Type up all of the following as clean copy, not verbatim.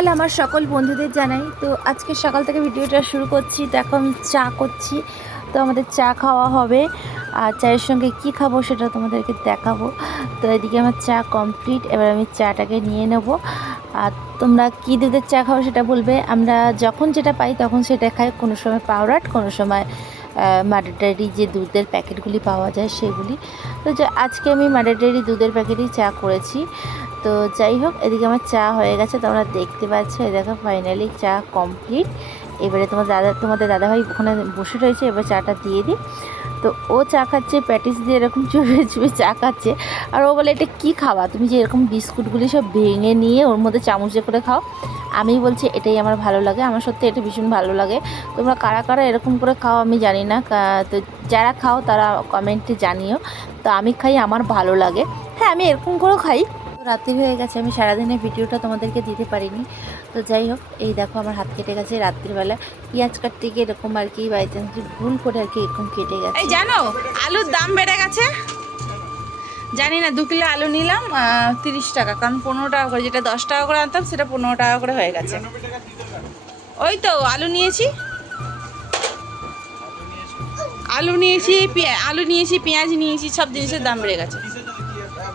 সকাল আমার সকল বন্ধুদের জানাই। তো আজকে সকাল থেকে ভিডিওটা শুরু করছি। দেখো আমি চা করছি, তো আমাদের চা খাওয়া হবে। আর চায়ের সঙ্গে কি খাবো সেটা তোমাদেরকে দেখাবো। তো এদিকে আমার চা কমপ্লিট, এবার আমি চাটাকে নিয়ে নেব। আর তোমরা কী দুধের চা খাও সেটা বলবে। আমরা যখন যেটা পাই তখন সেটা খাই, কোনো সময় পাউডার, কোনো সময় মাদার ডেয়ারি যে দুধের প্যাকেটগুলি পাওয়া যায় সেগুলি। তো আজকে আমি মাদার ডেয়ারি দুধের প্যাকেটই চা করেছি। তো যাই হোক, এদিকে আমার চা হয়ে গেছে, তোমরা দেখতে পাচ্ছ। এই দেখো ফাইনালি চা কমপ্লিট। এবারে তোমাদের দাদাভাই ওখানে বসে রয়েছে, এবার চাটা দিয়ে দিই। তো ও চা খাচ্ছে, প্যাটিস দিয়ে এরকম চুপে চুপে চা খাচ্ছে। আর ও বলে, এটা কী খাওয়া তুমি, যে এরকম বিস্কুটগুলি সব ভেঙে নিয়ে ওর মধ্যে চামচে করে খাও। আমি বলছি এটাই আমার ভালো লাগে, আমার সত্যি এটা ভীষণ ভালো লাগে। তোমরা কারা কারা এরকম করে খাও আমি জানি না, তো যারা খাও তারা কমেন্টে জানিও। তো আমি খাই, আমার ভালো লাগে। হ্যাঁ, আমি এরকম করেও খাই। তো রাত্রি হয়ে গেছে, আমি সারাদিনের ভিডিওটা তোমাদেরকে দিতে পারিনি। তো যাই হোক, এই দেখো আমার হাত কেটে গেছে রাত্রিবেলা পেঁয়াজ কাটতে গিয়ে, এরকম আর কি বাই চান্স ভুল করে আর কি এরকম কেটে গেছে। এই জানো আলুর দাম বেড়ে গেছে, জানি না। 2 কিলো আলু নিলাম 30 টাকা, কারণ 15 টাকা করে, যেটা 10 টাকা করে আনতাম সেটা 15 টাকা করে হয়ে গেছে। ওই তো আলু নিয়েছি, আলু নিয়েছি, পেঁয়াজ নিয়েছি, সব জিনিসের দাম বেড়ে গেছে।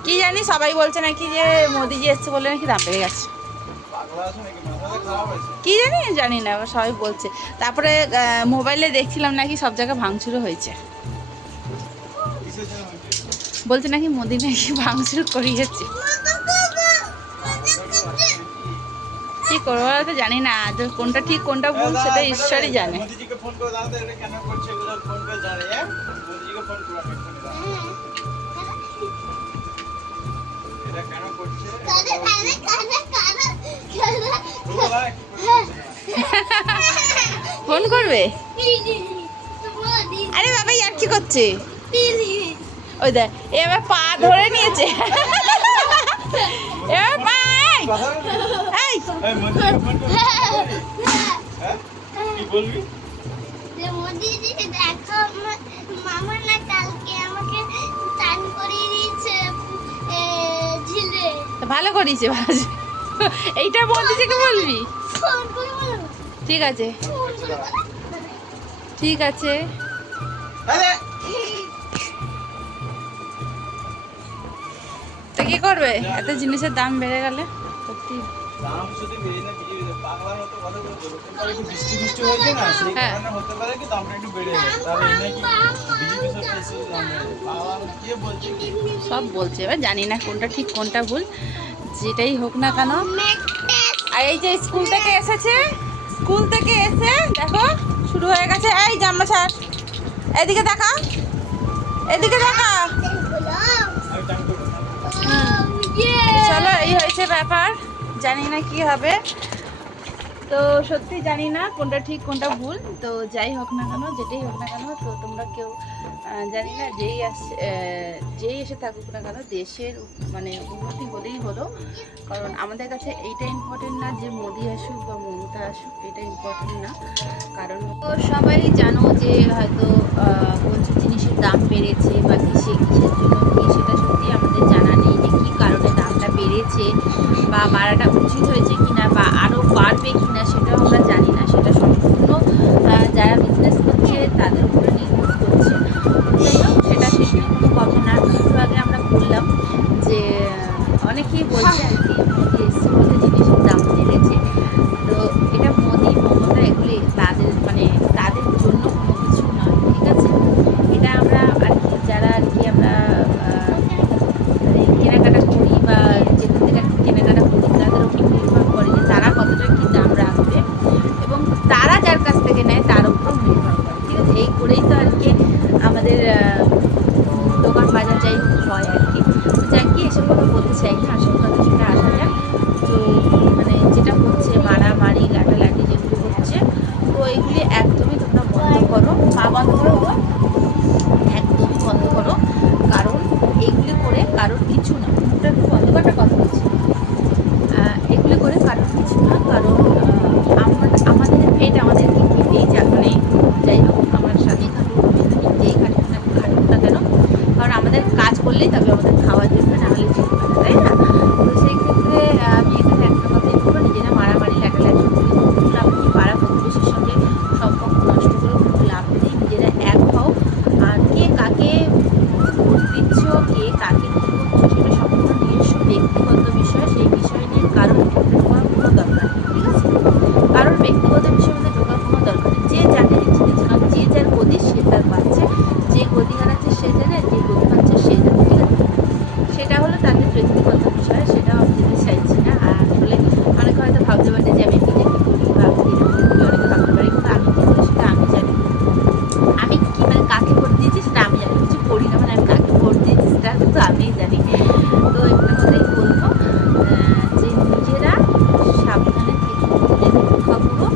কি জানি, সবাই বলছে নাকি যে মোদিজি এসছে বলে নাকি দাম বেড়ে গেছে। কি জানি না, সবাই বলছে। তারপরে মোবাইলে দেখছিলাম নাকি সব জায়গায় ভাঙচুরও হয়েছে, বলছে নাকি মোদি নাকি ভাঙচুর করিয়েছে। কি করবো তো জানি না, কোনটা ঠিক কোনটা ভুল সেটা ঈশ্বরই জানে। ফোন করবে? আরে বাবা ইয়ার কি করছে? ওই দেখ, এবার পা ধরে নিয়েছে। এবার পা এই কি বলবি? ভালো করিছে, এইটা মোদিজিকে বলবি? ঠিক আছে, ঠিক আছে। তো কি করবে, এত জিনিসের দাম বেড়ে গেলে সত্যি। দাম শুধু বেড়ে না, পাগলার মতো কথা বলছো। একটু বৃষ্টি হয়েছে না, সেই কারণে হতে পারে কি দামটা একটু বেড়ে যায়। তাহলে এই নাকি বিজেপি সব এসে দাম বেড়ে যায়। পাগলা কে বলছে? সব বলছে, এবার জানি না কোনটা ঠিক কোনটা ভুল, যেটাই হোক না কেন। আর এই যে স্কুল থেকে এসে দেখো শুরু হয়ে গেছে। এই জামা ছাড়, এদিকে দেখা, এদিকে দেখা। চলো, এই হয়েছে ব্যাপার, জানি না কি হবে। তো সত্যি জানি না কোনটা ঠিক কোনটা ভুল। তো যাই হোক না কেন, যেটাই হোক না কেন, তো তোমরা কেউ জানি না, যেই এসে থাকুক না কেন, দেশের মানে উন্নতি হলেই হলো। কারণ আমাদের কাছে এইটা ইম্পর্টেন্ট না যে মোদি আসুক বা মমতা আসুক, এটা ইম্পর্টেন্ট না। কারণ তো সবাই জানো যে হয়তো প্রচুর জিনিসের দাম বেড়েছে বা কিসের জন্য কি, সেটা সত্যি আমাদের জানা নেই যে কী কারণে দামটা বেড়েছে বা বাড়াটা উচিত হয়েছে কিনা বা আরও বাড়বে কিনা, সেটাও আমরা জানি না। সেটা সম্পূর্ণ যারা বিজনেস করছে তাদের উপরে নির্ভর করছে। যাই হোক, সেটা নিয়ে কোনো কথা না। একটু আগে আমরা বললাম যে অনেকেই বলছে আর কি মোদি এসছে বলে জিনিসের দাম বেড়েছে। তো এটা মোদি মমতা এগুলি তাদের জন্য কোনো কিছু নয়, ঠিক আছে। এটা আমরা আর কি যারা আর কি আমরা কেনাকাটা করি বা যেখান থেকে আর কি কেনাকাটা করি, তাদের উপর নির্ভর করে যে তারা কতটা কি দাম রাখবে। ব্যক্তিগত বিষয়ের মধ্যে ঢোকার কোনো দরকার নেই। যে যাকে দিচ্ছে দিচ্ছে, কারণ যে যার গদি সে তার পাচ্ছে, যে গদি হারাচ্ছে সে জানে, যে গদি পাচ্ছে সে জানে, ঠিক আছে? সেটা হলো তাদের ব্যক্তিগত বিষয়, সেটা আমি যেতে চাইছি না। আর আসলে অনেকে হয়তো ভাবতে পারে যে আমি বিজেপি করি বা আমি তৃণমূল করি, অনেকে ভাবতে পারে, কিন্তু আমি কী করি সেটা আমি জানি। আমি কি মানে কাকে ভোট দিয়েছি সেটা আমি জানি, কিছু করি না, মানে আমি কাকে ভোট দিয়েছি সেটা কিন্তু আমিই জানি। তো এটার মধ্যেই বলবো যে নিজেরা সাবধানে থেকে নিজেদের রক্ষা করো।